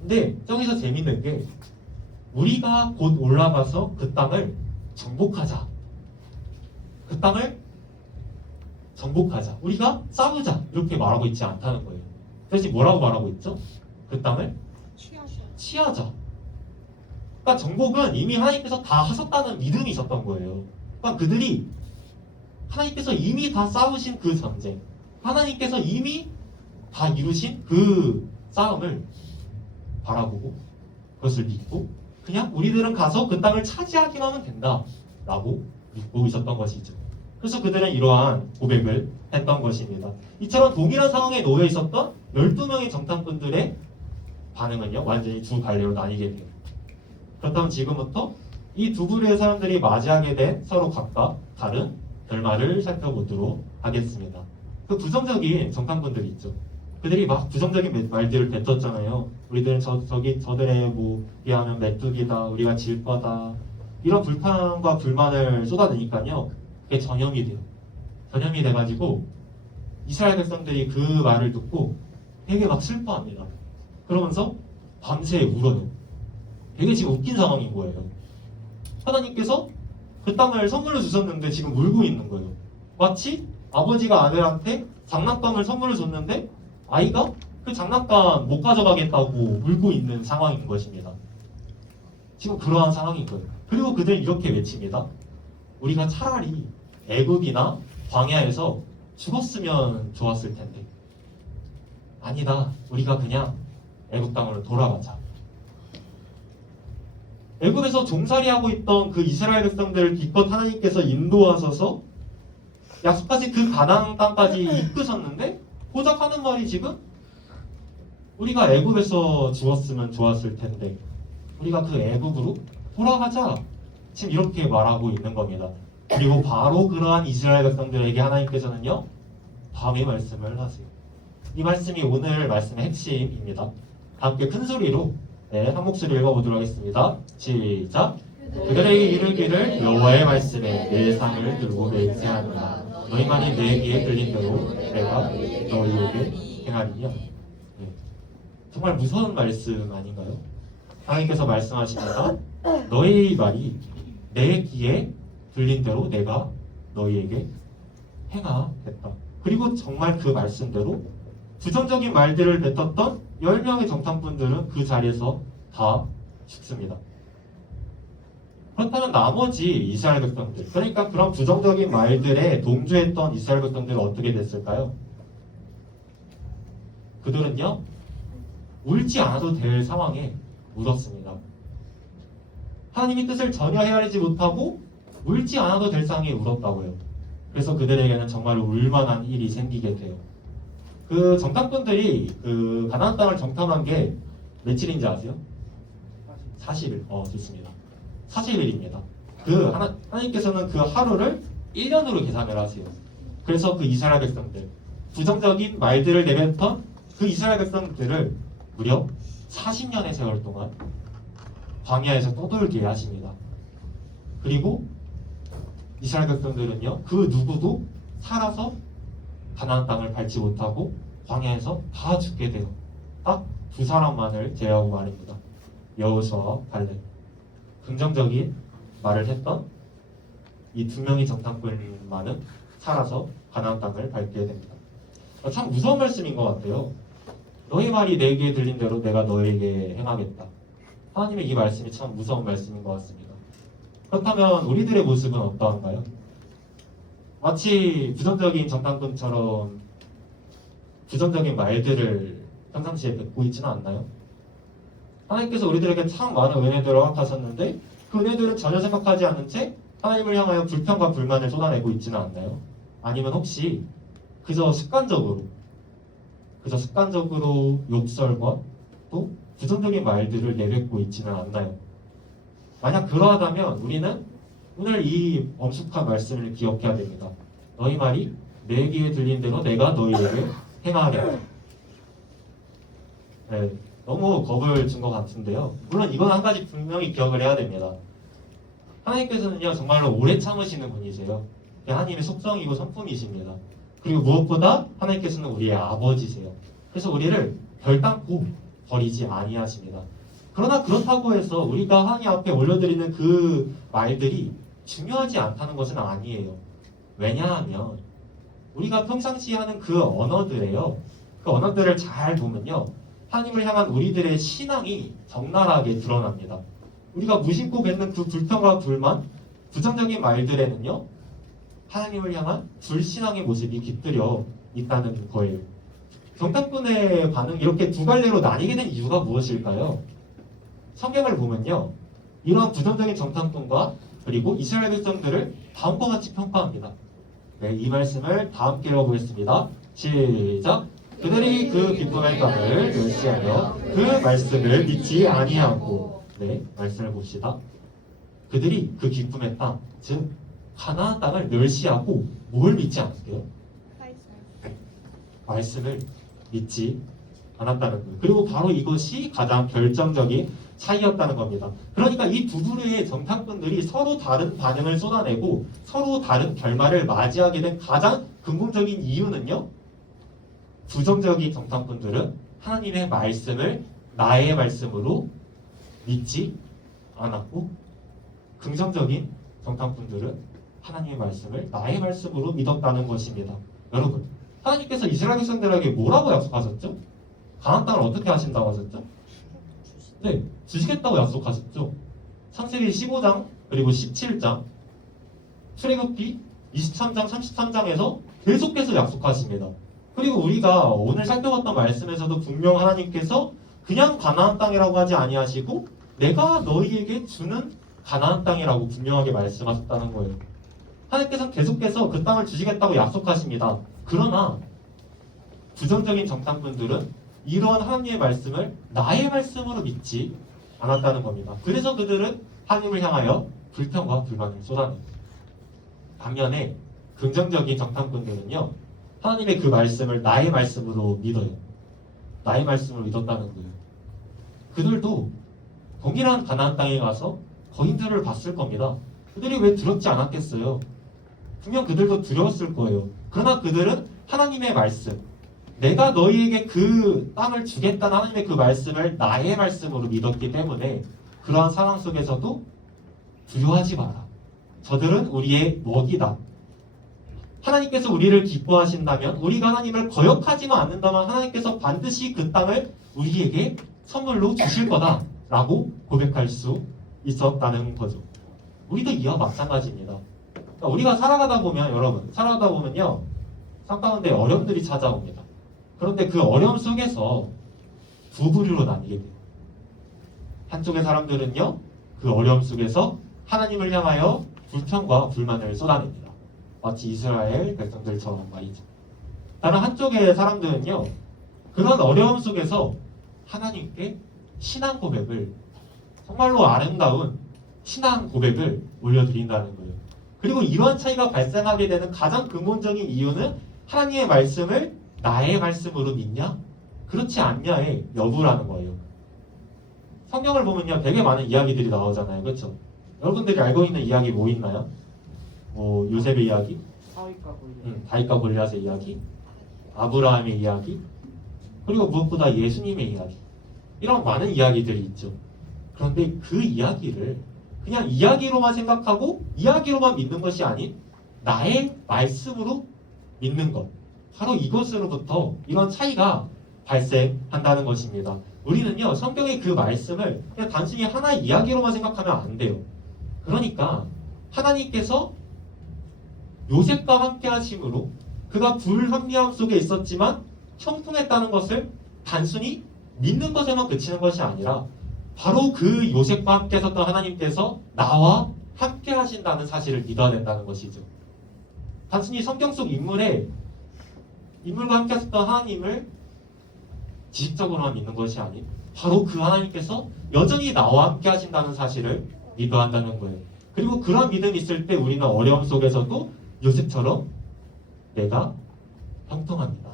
근데 저기서 재밌는 게 우리가 곧 올라가서 그 땅을 정복하자. 그 땅을 정복하자. 우리가 싸우자. 이렇게 말하고 있지 않다는 거예요. 대신 뭐라고 말하고 있죠? 그 땅을 취하자. 그러니까 정복은 이미 하나님께서 다 하셨다는 믿음이 있었던 거예요. 그러니까 그들이 하나님께서 이미 다 싸우신 그 전쟁, 하나님께서 이미 다 이루신 그 싸움을 바라보고 그것을 믿고 그냥 우리들은 가서 그 땅을 차지하기만 하면 된다라고 믿고 있었던 것이죠. 그래서 그들은 이러한 고백을 했던 것입니다. 이처럼 동일한 상황에 놓여 있었던 12명의 정탐꾼들의 반응은요, 완전히 두 갈래로 나뉘게 돼요. 그렇다면 지금부터 이 두 부류의 사람들이 맞이하게 된 서로 각각 다른 결말을 살펴보도록 하겠습니다. 그 부정적인 정탐꾼들이 있죠. 그들이 막 부정적인 말들을 뱉었잖아요. 우리들은 저들의 비하면 메뚜기다, 우리가 질 거다. 이런 불판과 불만을 쏟아내니까요. 그게 전염이 돼요. 전염이 돼가지고 이스라엘 백성들이 그 말을 듣고 되게 막 슬퍼합니다. 그러면서 밤새 울어요. 되게 지금 웃긴 상황인 거예요. 하나님께서 그 땅을 선물로 주셨는데 지금 울고 있는 거예요. 마치 아버지가 아들한테 장난감을 선물로 줬는데 아이가 그 장난감 못 가져가겠다고 울고 있는 상황인 것입니다. 지금 그러한 상황인 거예요. 그리고 그들은 이렇게 외칩니다. 우리가 차라리 애굽이나 광야에서 죽었으면 좋았을 텐데 아니다. 우리가 그냥 애굽 땅으로 돌아가자. 애굽에서 종살이하고 있던 그 이스라엘 백성들을 기껏 하나님께서 인도하셔서 약속하신 그 가나안 땅까지 이끄셨는데 고작 하는 말이 지금 우리가 애굽에서 죽었으면 좋았을 텐데 우리가 그 애굽으로 돌아가자. 지금 이렇게 말하고 있는 겁니다. 그리고 바로 그러한 이스라엘 백성들에게 하나님께서는요 다음의 말씀을 하세요. 이 말씀이 오늘 말씀의 핵심입니다. 함께 큰 소리로 한 목소리 읽어보도록 하겠습니다. 시작. 그들에게 이르기를 여호와의 말씀에 내 상을 들고 맹세하노라. 너희만이 내 귀에 들린 대로 내가 너희에게 행하리냐. 정말 무서운 말씀 아닌가요? 하나님께서 말씀하십니다. 너희 말이 내 귀에 들린 대로 내가 너희에게 행하겠다. 그리고 정말 그 말씀대로 부정적인 말들을 뱉었던 10명의 정탐꾼들은 그 자리에서 다 죽습니다. 그렇다면 나머지 이스라엘 백성들, 그러니까 그런 부정적인 말들에 동조했던 이스라엘 백성들은 어떻게 됐을까요? 그들은요 울지 않아도 될 상황에 울었습니다. 하나님의 뜻을 전혀 헤아리지 못하고 울지 않아도 될 상황에 울었다고요. 그래서 그들에게는 정말 울만한 일이 생기게 돼요. 그 정탐꾼들이 그 가나안 땅을 정탐한 게 며칠인지 아세요? 40일. 좋습니다. 40일입니다. 하나님께서는 그 하루를 1년으로 계산을 하세요. 그래서 그 이스라엘 백성들, 부정적인 말들을 내뱉던 그 이스라엘 백성들을 무려 40년의 세월 동안 광야에서 떠돌게 하십니다. 그리고 이스라엘 백성들은요, 그 누구도 살아서 가나안 땅을 밟지 못하고 광야에서 다 죽게 돼요. 딱 두 사람만을 제외하고 말입니다. 여호수아와 갈렙. 긍정적인 말을 했던 이 두 명의 정탐꾼만은 살아서 가나안 땅을 밟게 됩니다. 참 무서운 말씀인 것 같아요. 너희 말이 내 귀에 들린 대로 내가 너에게 행하겠다. 하나님의 이 말씀이 참 무서운 말씀인 것 같습니다. 그렇다면 우리들의 모습은 어떠한가요? 마치 부정적인 정탐꾼처럼 부정적인 말들을 평상시에 뱉고 있지는 않나요? 하나님께서 우리들에게 참 많은 은혜들을 허락하셨는데 그 은혜들은 전혀 생각하지 않은 채 하나님을 향하여 불평과 불만을 쏟아내고 있지는 않나요? 아니면 혹시 그저 습관적으로 욕설과 또 부정적인 말들을 내뱉고 있지는 않나요? 만약 그러하다면 우리는 오늘 이 엄숙한 말씀을 기억해야 됩니다. 너희 말이 내 귀에 들린 대로 내가 너희에게 행하리라. 네, 너무 겁을 준 것 같은데요. 물론 이건 한 가지 분명히 기억을 해야 됩니다. 하나님께서는요 정말로 오래 참으시는 분이세요. 하나님의 속성이고 성품이십니다. 그리고 무엇보다 하나님께서는 우리의 아버지세요. 그래서 우리를 별땅고 버리지 아니하십니다. 그러나 그렇다고 해서 우리가 하나님 앞에 올려드리는 그 말들이 중요하지 않다는 것은 아니에요. 왜냐하면 우리가 평상시에 하는 그 언어들에요. 그 언어들을 잘 보면요. 하나님을 향한 우리들의 신앙이 적나라하게 드러납니다. 우리가 무심코 뱉는 그 불평과 불만, 부정적인 말들에는요. 하나님을 향한 불신앙의 모습이 깃들여 있다는 거예요. 정탐꾼의 반응이 이렇게 두 갈래로 나뉘게 된 이유가 무엇일까요? 성경을 보면요. 이러한 부정적인 정탐꾼과 그리고 이스라엘 백성들을 다음과 같이 평가합니다. 네, 이 말씀을 다 함께 읽어보겠습니다. 시작! 그들이 그 기쁨의 땅을 멸시하며 그 말씀을 믿지 아니하고 네, 말씀을 봅시다. 그들이 그 기쁨의 땅, 즉 가나안 땅을 멸시하고 뭘 믿지 않았대요? 말씀을 믿지 않았다는 거예요. 그리고 바로 이것이 가장 결정적인 차이였다는 겁니다. 그러니까 이 두 부류의 정탐꾼들이 서로 다른 반응을 쏟아내고 서로 다른 결말을 맞이하게 된 가장 근본적인 이유는요. 부정적인 정탐꾼들은 하나님의 말씀을 나의 말씀으로 믿지 않았고 긍정적인 정탐꾼들은 하나님의 말씀을 나의 말씀으로 믿었다는 것입니다. 여러분, 하나님께서 이스라엘 백성들에게 뭐라고 약속하셨죠? 가나안 땅을 어떻게 하신다고 하셨죠? 네, 주시겠다고 약속하셨죠. 창세기 15장 그리고 17장, 출애굽기 23장, 33장에서 계속해서 약속하십니다. 그리고 우리가 오늘 살펴봤던 말씀에서도 분명 하나님께서 그냥 가나안 땅이라고 하지 아니하시고 내가 너희에게 주는 가나안 땅이라고 분명하게 말씀하셨다는 거예요. 하나님께서 계속해서 그 땅을 주시겠다고 약속하십니다. 그러나 부정적인 정탐꾼들은 이러한 하나님의 말씀을 나의 말씀으로 믿지 않았다는 겁니다. 그래서 그들은 하나님을 향하여 불평과 불만을 쏟아냅니다. 반면에 긍정적인 정탐꾼들은요. 하나님의 그 말씀을 나의 말씀으로 믿어요. 나의 말씀으로 믿었다는 거예요. 그들도 동일한 가나안 땅에 가서 거인들을 봤을 겁니다. 그들이 왜 두렵지 않았겠어요? 분명 그들도 두려웠을 거예요. 그러나 그들은 하나님의 말씀, 내가 너희에게 그 땅을 주겠다는 하나님의 그 말씀을 나의 말씀으로 믿었기 때문에 그러한 상황 속에서도 두려워하지 마라. 저들은 우리의 먹이다. 하나님께서 우리를 기뻐하신다면 우리가 하나님을 거역하지만 않는다면 하나님께서 반드시 그 땅을 우리에게 선물로 주실 거다 라고 고백할 수 있었다는 거죠. 우리도 이와 마찬가지입니다. 그러니까 우리가 살아가다 보면 여러분 살아가다 보면요 삶 가운데 어려움들이 찾아옵니다. 그런데 그 어려움 속에서 두 부류로 나뉘게 돼요. 한쪽의 사람들은요 그 어려움 속에서 하나님을 향하여 불평과 불만을 쏟아냅니다. 마치 이스라엘 백성들처럼 말이죠. 다른 한쪽의 사람들은요 그런 어려움 속에서 하나님께 신앙 고백을 정말로 아름다운 신앙 고백을 올려드린다는 거예요. 그리고 이러한 차이가 발생하게 되는 가장 근본적인 이유는 하나님의 말씀을 나의 말씀으로 믿냐? 그렇지 않냐의 여부라는 거예요. 성경을 보면요 되게 많은 이야기들이 나오잖아요. 그렇죠? 여러분들이 알고 있는 이야기 뭐 있나요? 요셉의 이야기, 다윗과 골리앗의 이야기, 아브라함의 이야기, 그리고 무엇보다 예수님의 이야기, 이런 많은 이야기들이 있죠. 그런데 그 이야기를 그냥 이야기로만 생각하고 이야기로만 믿는 것이 아닌 나의 말씀으로 믿는 것, 바로 이것으로부터 이런 차이가 발생한다는 것입니다. 우리는요 성경의 그 말씀을 그냥 단순히 하나의 이야기로만 생각하면 안 돼요. 그러니까 하나님께서 요셉과 함께 하심으로 그가 불합리함 속에 있었지만 형통했다는 것을 단순히 믿는 것에만 그치는 것이 아니라 바로 그 요셉과 함께 있었던 하나님께서 나와 함께 하신다는 사실을 믿어야 된다는 것이죠. 단순히 성경 속 인물과 함께 있었던 하나님을 지식적으로만 믿는 것이 아닌 바로 그 하나님께서 여전히 나와 함께 하신다는 사실을 믿어야 한다는 거예요. 그리고 그런 믿음이 있을 때 우리는 어려움 속에서도 요셉처럼 내가 형통합니다.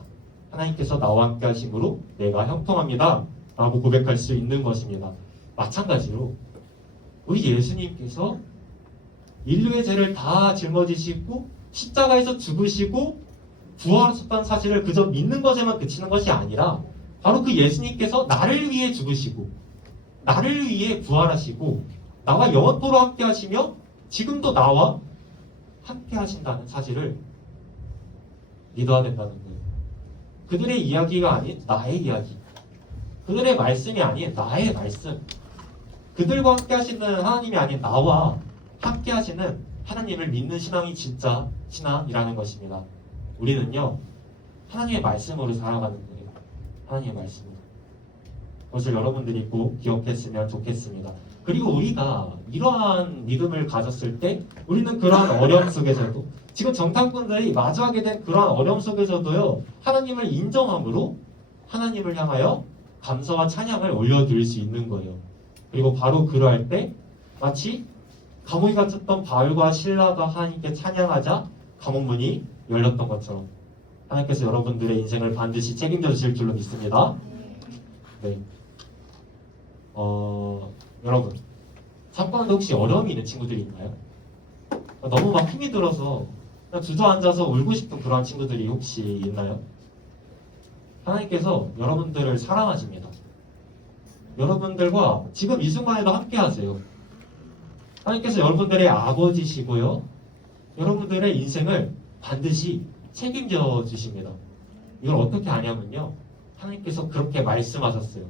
하나님께서 나와 함께 하심으로 내가 형통합니다. 라고 고백할 수 있는 것입니다. 마찬가지로 우리 예수님께서 인류의 죄를 다 짊어지시고 십자가에서 죽으시고 부활하셨다는 사실을 그저 믿는 것에만 그치는 것이 아니라 바로 그 예수님께서 나를 위해 죽으시고 나를 위해 부활하시고 나와 영원토록 함께 하시며 지금도 나와 함께 하신다는 사실을 믿어야 된다는 거예요. 그들의 이야기가 아닌 나의 이야기, 그들의 말씀이 아닌 나의 말씀, 그들과 함께 하시는 하나님이 아닌 나와 함께 하시는 하나님을 믿는 신앙이 진짜 신앙이라는 것입니다. 우리는요, 하나님의 말씀으로 살아가는 거예요. 하나님의 말씀으로. 그것을 여러분들이 꼭 기억했으면 좋겠습니다. 그리고 우리가 이러한 믿음을 가졌을 때 우리는 그러한 어려움 속에서도 지금 정탐꾼들이 마주하게 된 그러한 어려움 속에서도요, 하나님을 인정함으로 하나님을 향하여 감사와 찬양을 올려드릴 수 있는 거예요. 그리고 바로 그러할 때 마치 감옥에 갇혔던 바울과 실라가 하나님께 찬양하자 감옥문이 열렸던 것처럼 하나님께서 여러분들의 인생을 반드시 책임져 주실 줄로 믿습니다. 네. 여러분, 잠깐만 혹시 어려움이 있는 친구들이 있나요? 너무 막 힘이 들어서 그냥 주저앉아서 울고 싶은 그런 친구들이 혹시 있나요? 하나님께서 여러분들을 사랑하십니다. 여러분들과 지금 이 순간에도 함께 하세요. 하나님께서 여러분들의 아버지시고요. 여러분들의 인생을 반드시 책임져 주십니다. 이걸 어떻게 아냐면요, 하나님께서 그렇게 말씀하셨어요.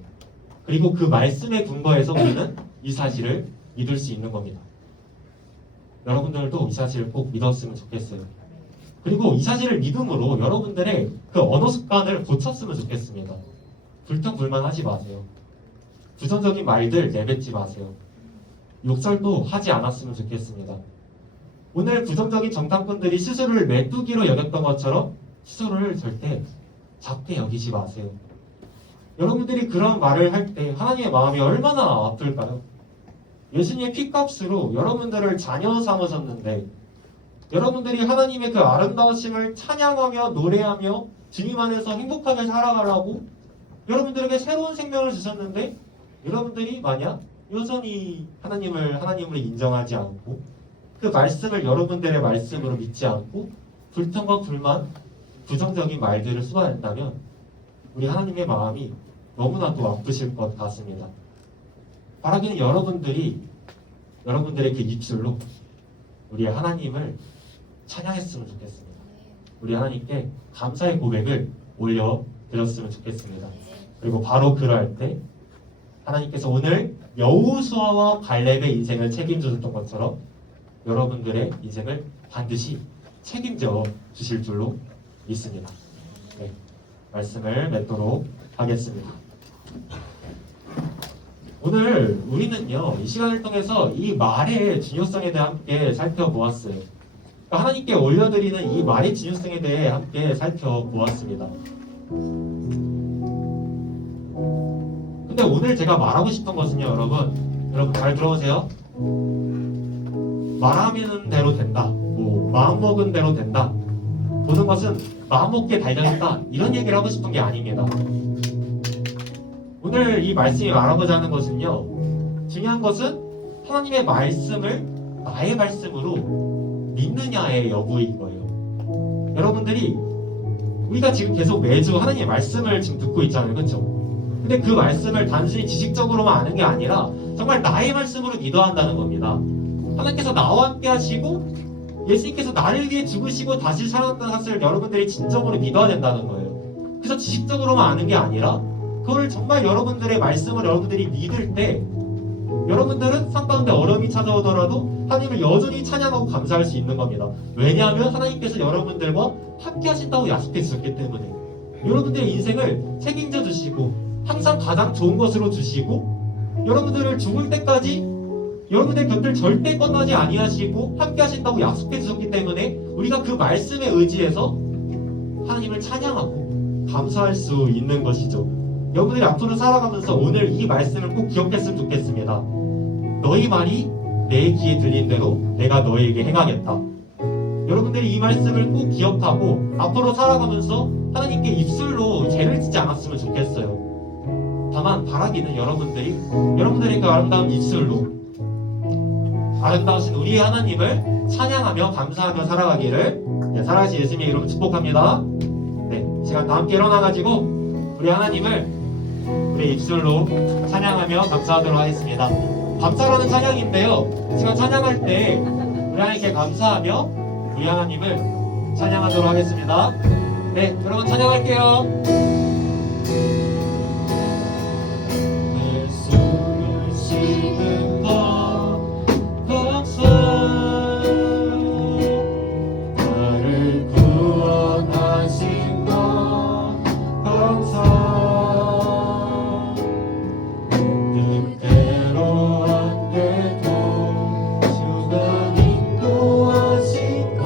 그리고 그 말씀에 근거해서 우리는 이 사실을 믿을 수 있는 겁니다. 여러분들도 이 사실을 꼭 믿었으면 좋겠어요. 그리고 이 사실을 믿음으로 여러분들의 그 언어 습관을 고쳤으면 좋겠습니다. 불평불만하지 마세요. 부정적인 말들 내뱉지 마세요. 욕설도 하지 않았으면 좋겠습니다. 오늘 부정적인 정탐꾼들이 스스로를 메뚜기로 여겼던 것처럼 스스로를 절대 작게 여기지 마세요. 여러분들이 그런 말을 할 때 하나님의 마음이 얼마나 아플까요? 예수님의 피값으로 여러분들을 자녀 삼으셨는데 여러분들이 하나님의 그 아름다우심을 찬양하며 노래하며 주님 안에서 행복하게 살아가라고 여러분들에게 새로운 생명을 주셨는데 여러분들이 만약 여전히 하나님을 인정하지 않고 그 말씀을 여러분들의 말씀으로 믿지 않고 불평과 불만, 부정적인 말들을 쏟아낸다면 우리 하나님의 마음이 너무나도 아프실 것 같습니다. 바라기는 여러분들의 그 입술로 우리 하나님을 찬양했으면 좋겠습니다. 우리 하나님께 감사의 고백을 올려드렸으면 좋겠습니다. 그리고 바로 그럴 때 하나님께서 오늘 여호수아와 갈렙의 인생을 책임져 줬던 것처럼 여러분들의 인생을 반드시 책임져 주실 줄로 믿습니다. 네, 말씀을 맺도록 하겠습니다. 오늘 우리는요, 이 시간을 통해서 이 말의 중요성에 대해 함께 살펴보았어요. 그러니까 하나님께 올려드리는 이 말의 중요성에 대해 함께 살펴보았습니다. 근데 오늘 제가 말하고 싶은 것은요, 여러분 잘 들어보세요. 말하면 대로 된다, 마음먹은 대로 된다, 모든 것은 마음먹기에 달려있다, 이런 얘기를 하고 싶은 게 아닙니다. 오늘 이 말씀이 말하고자 하는 것은요, 중요한 것은 하나님의 말씀을 나의 말씀으로 믿느냐의 여부인 거예요. 여러분들이 우리가 지금 계속 매주 하나님의 말씀을 지금 듣고 있잖아요, 그렇죠? 근데 그 말씀을 단순히 지식적으로만 아는 게 아니라 정말 나의 말씀으로 믿어야 한다는 겁니다. 하나님께서 나와 함께 하시고 예수님께서 나를 위해 죽으시고 다시 살아났다는 사실을 여러분들이 진정으로 믿어야 된다는 거예요. 그래서 지식적으로만 아는 게 아니라 그걸 정말 여러분들의 말씀을 여러분들이 믿을 때 여러분들은 삶 가운데 어려움이 찾아오더라도 하나님을 여전히 찬양하고 감사할 수 있는 겁니다. 왜냐하면 하나님께서 여러분들과 함께 하신다고 약속해 주셨기 때문에 여러분들의 인생을 책임져 주시고 항상 가장 좋은 것으로 주시고 여러분들을 죽을 때까지 여러분의 곁을 절대 떠나지 아니하시고 함께 하신다고 약속해 주셨기 때문에 우리가 그 말씀에 의지해서 하나님을 찬양하고 감사할 수 있는 것이죠. 여러분들이 앞으로 살아가면서 오늘 이 말씀을 꼭 기억했으면 좋겠습니다. 너희 말이 내 귀에 들린 대로 내가 너에게 행하겠다. 여러분들이 이 말씀을 꼭 기억하고 앞으로 살아가면서 하나님께 입술로 죄를 짓지 않았으면 좋겠어요. 다만 바라기는 여러분들의 그 아름다운 입술로 아름다우신 우리 하나님을 찬양하며 감사하며 살아가기를 살아가신 예수님의 이름으로 축복합니다. 네, 시간 다 함께 일어나가지고 우리 하나님을 우리 입술로 찬양하며 감사하도록 하겠습니다. 감사라는 찬양인데요, 제가 찬양할 때 우리 하나님께 감사하며 우리 하나님을 찬양하도록 하겠습니다. 네, 여러분 찬양할게요. 내 숨을 쉬는 것 감사, 나를 구원하신 것 감사, 뜻대로 안 돼도 주가 인도하신 것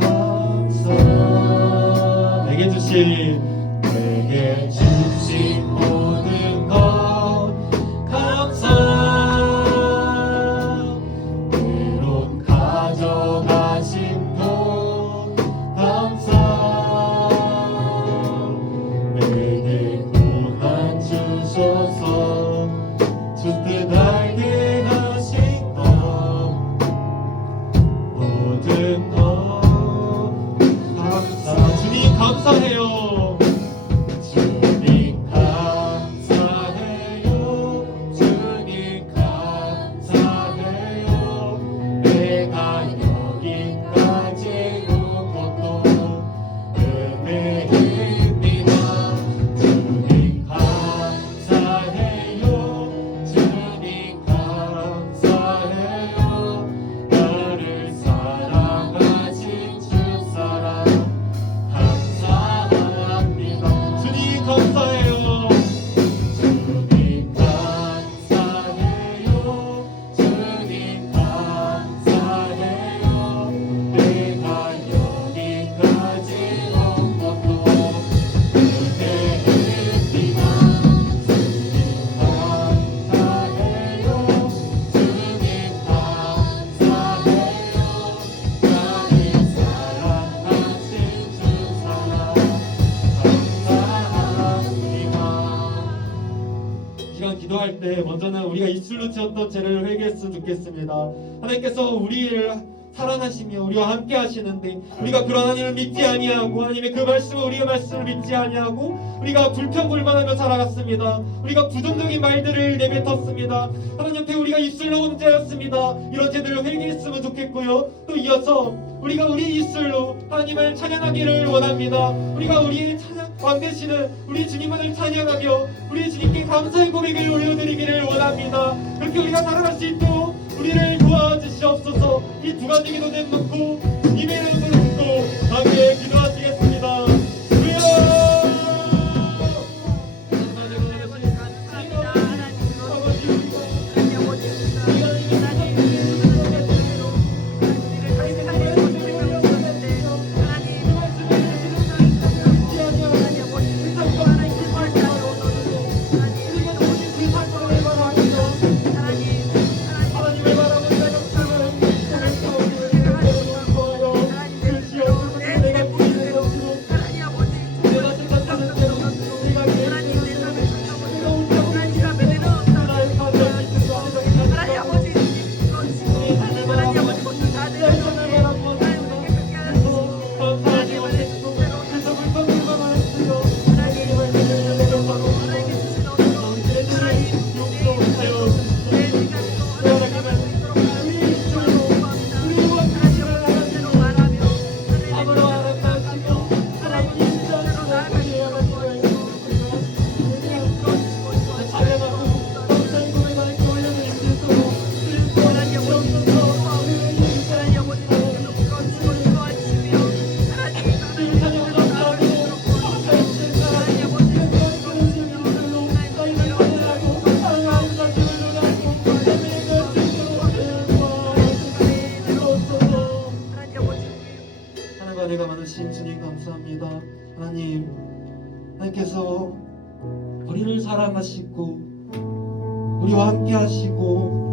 감사, 내게 주신 모든 것 감사, 때론 가져가신 것 감사, 내게 고난 주셔서 주뜻 알게 하신 것 모든 것 감사. 주님 감사해요. 주님 감사해요. 주님 감사해요. 내가 여기까지 온 것도 은혜입니다. 주님 감사해요. 주님 감사해요. 나를 사랑하신 주사랑 감사합니다. 주님 감사해요. 주님 감사해요. 주님 감사해요. 내가 여기까지 온 것도 은혜입니다. 주님 감사해요. 주님 감사해요. 나를 사랑하신 주사랑 감사합니다. 이 시간 기도할 때 먼저는 우리가 입술로 지었던 죄를 회개했으면 좋겠습니다. 하나님께서 우리를 사랑하시며 우리와 함께 하시는데 우리가 그런 하나님을 믿지 아니하고 하나님의 그 말씀을 우리의 말씀을 믿지 아니하고 우리가 불평불만하며 살아갔습니다. 우리가 부정적인 말들을 내뱉었습니다. 하나님 앞에 우리가 입술로 범죄하였습니다. 이런 죄들을 회개했으면 좋겠고요. 또 이어서 우리가 우리 입술로 하나님을 찬양하기를 원합니다. 우리가 우리의 왕 되시는 우리 주님만을 찬양하며 우리 주님께 감사의 고백을 올려드리기를 원합니다. 그렇게 우리가 살아갈 수 있도록 우리를 도와주시옵소서. 이 두 가지 기도 놓고 이메일 이름으로 듣고 함께 기도하시겠습니다. 주여! 은혜가 많으신 주님 감사합니다. 하나님께서 우리를 사랑하시고 우리와 함께 하시고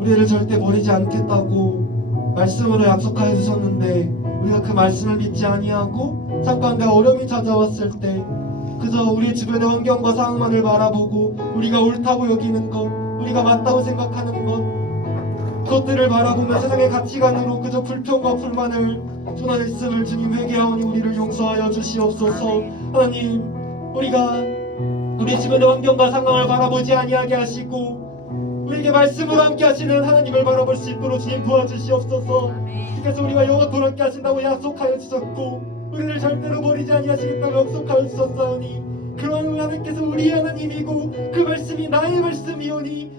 우리를 절대 버리지 않겠다고 말씀으로 약속하여 주셨는데 우리가 그 말씀을 믿지 아니하고 잠깐 내 어려움이 찾아왔을 때 그저 우리 주변의 환경과 상황만을 바라보고 우리가 옳다고 여기는 것, 우리가 맞다고 생각하는 것, 그것들을 바라보며 세상의 가치관으로 그저 불평과 불만을 쏟아냈음을 주님 회개하오니 우리를 용서하여 주시옵소서. 하나님, 우리가 우리 주변의 환경과 상황을 바라보지 아니하게 하시고 우리에게 말씀으로 함께 하시는 하나님을 바라볼 수 있도록 주님 도와주시옵소서. 주께서 우리가 영원토록 함께 하신다고 약속하여 주셨고 우리를 절대로 버리지 아니하시겠다고 약속하여 주셨사오니 그러한 하나님께서 우리의 하나님이고 그 말씀이 나의 말씀이오니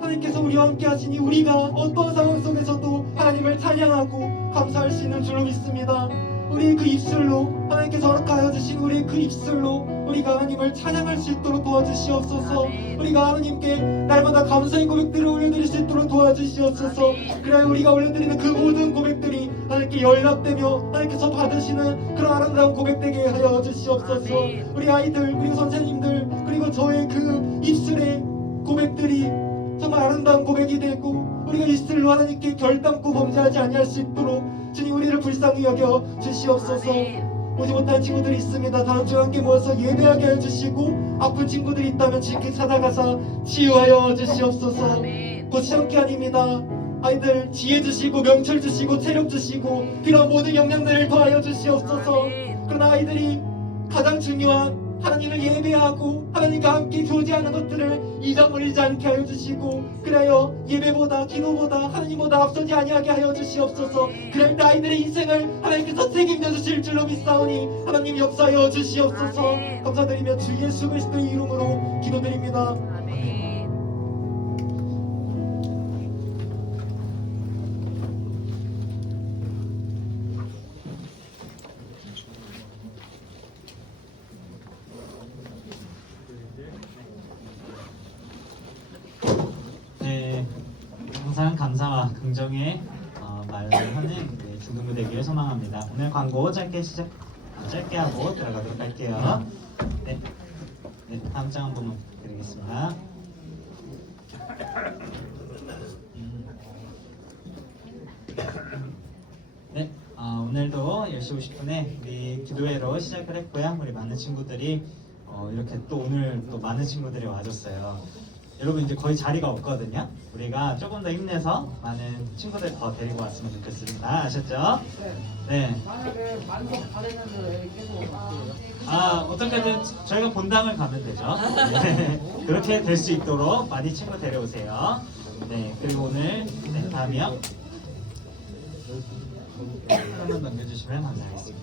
하나님께서 우리와 함께 하시니 우리가 어떤 상황 속에서도 하나님을 찬양하고 감사할 수 있는 줄로 믿습니다. 우리의 그 입술로 하나님께서 허락하여 주신 우리의 그 입술로 우리가 하나님을 찬양할 수 있도록 도와주시옵소서. 우리가 하나님께 날마다 감사의 고백들을 올려드릴 수 있도록 도와주시옵소서. 그래야 우리가 올려드리는 그 모든 고백들이 하나님께 연락되며 하나님께서 받으시는 그런 아름다운 고백되게 하여 주시옵소서. 우리 아이들 그리고 선생님들 그리고 저의 그 입술의 고백들이 정말 아름다운 고백이 되고 우리가 입술로 하나님께 결단코 범죄하지 아니할 수 있도록 주님 우리를 불쌍히 여겨 주시옵소서. 오지 못한 친구들이 있습니다. 다음 주에 함께 모여서 예배하게 해주시고 아픈 친구들이 있다면 주님께 찾아가서 치유하여 주시옵소서. 곧 시험기한입니다. 아이들 지혜 주시고 명철 주시고 체력 주시고 필요한 모든 영양들을 더하여 주시옵소서. 그러나 아이들이 가장 중요한 하나님을 예배하고 하나님과 함께 교제하는 것들을 잊어버리지 않게 하여 주시고 그래요 예배보다 기도보다 하나님보다 앞서지 아니하게 하여 주시옵소서. 그럴 때 아이들의 인생을 하나님께서 책임져 주실 줄로 믿사오니 하나님 역사하여 주시옵소서. 감사드리며 주 예수 그리스도의 이름으로 기도드립니다. 네, 항상 감사와 긍정의 말을 하는 중등부 되기를 소망합니다. 오늘 광고 짧게 하고 들어가도록 할게요. 네, 다음 장 한번 드리겠습니다. 네, 오늘도 10시 50분에 우리 기도회로 시작을 했고요. 우리 많은 친구들이 이렇게 또 오늘 또 많은 친구들이 와줬어요. 여러분 이제 거의 자리가 없거든요. 우리가 조금 더 힘내서 많은 친구들 더 데리고 왔으면 좋겠습니다. 아셨죠? 네. 만약에 만석 잘했는데 계속 어떻게든 저희가 본당을 가면 되죠. 네. 그렇게 될 수 있도록 많이 친구 데려오세요. 네. 그리고 오늘 다음이요. 하나만 넘겨주시면 감사하겠습니다.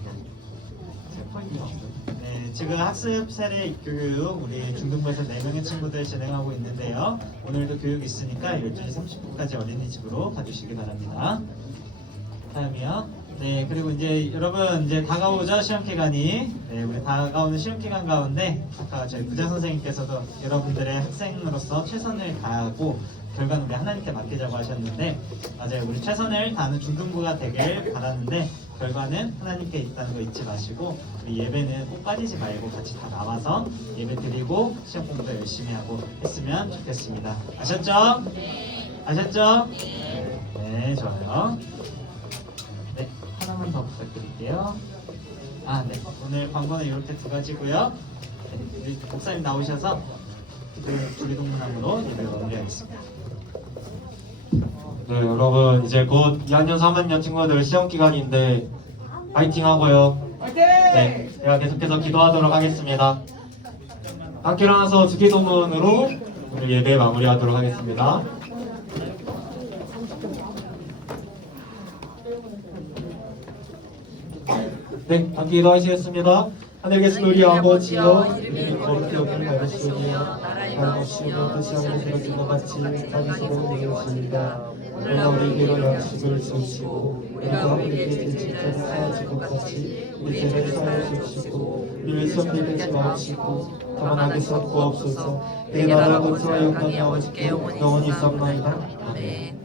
네, 지금 학습 세례 교육 우리 중등부에서 4명의 친구들 진행하고 있는데요. 오늘도 교육 있으니까 12시 30분까지 어린이집으로 가주시기 바랍니다. 다음이요. 네, 그리고 이제 여러분 이제 다가오죠 시험 기간이. 네, 우리 다가오는 시험 기간 가운데 아까 저희 부장 선생님께서도 여러분들의 학생으로서 최선을 다하고 결과는 우리 하나님께 맡기자고 하셨는데 맞아요. 우리 최선을 다하는 중등부가 되길 바라는데 결과는 하나님께 있다는 거 잊지 마시고 우리 예배는 꼭 빠지지 말고 같이 다 나와서 예배 드리고 시험 공부도 열심히 하고 했으면 좋겠습니다. 아셨죠? 아셨죠? 네, 좋아요. 네, 하나만 더 부탁드릴게요. 네, 오늘 광고는 이렇게 2가지고요. 네, 우리 목사님 나오셔서 주기도문함으로 예배를 마무리하겠습니다. 네, 여러분 이제 곧 2학년 3학년 친구들 시험 기간인데 파이팅 하고요. 네, 제가 계속해서 기도하도록 하겠습니다. 함께 일어나서 주기도문으로 오늘 예배 마무리하도록 하겠습니다. 네, 함께 기도하시겠습니다. 하늘 계신 우리 아버지여, 이름이 거룩히 여김을 받으시오며 나라의 것이오며 뜻이 하늘에서 이루어진 것 같이 땅에서도 되겠습니다. 그러나 우리에게로 양식을 주시고 우리가 우리에게 진실을 사하지 것 같이 우리 죄를 사하여 주시고 우리를 시험에 들지 마옵시고 다만 악에서 구하옵소서. 내 나라 권세와 영광이 아버지께 영원히 있사옵나이다. 아멘.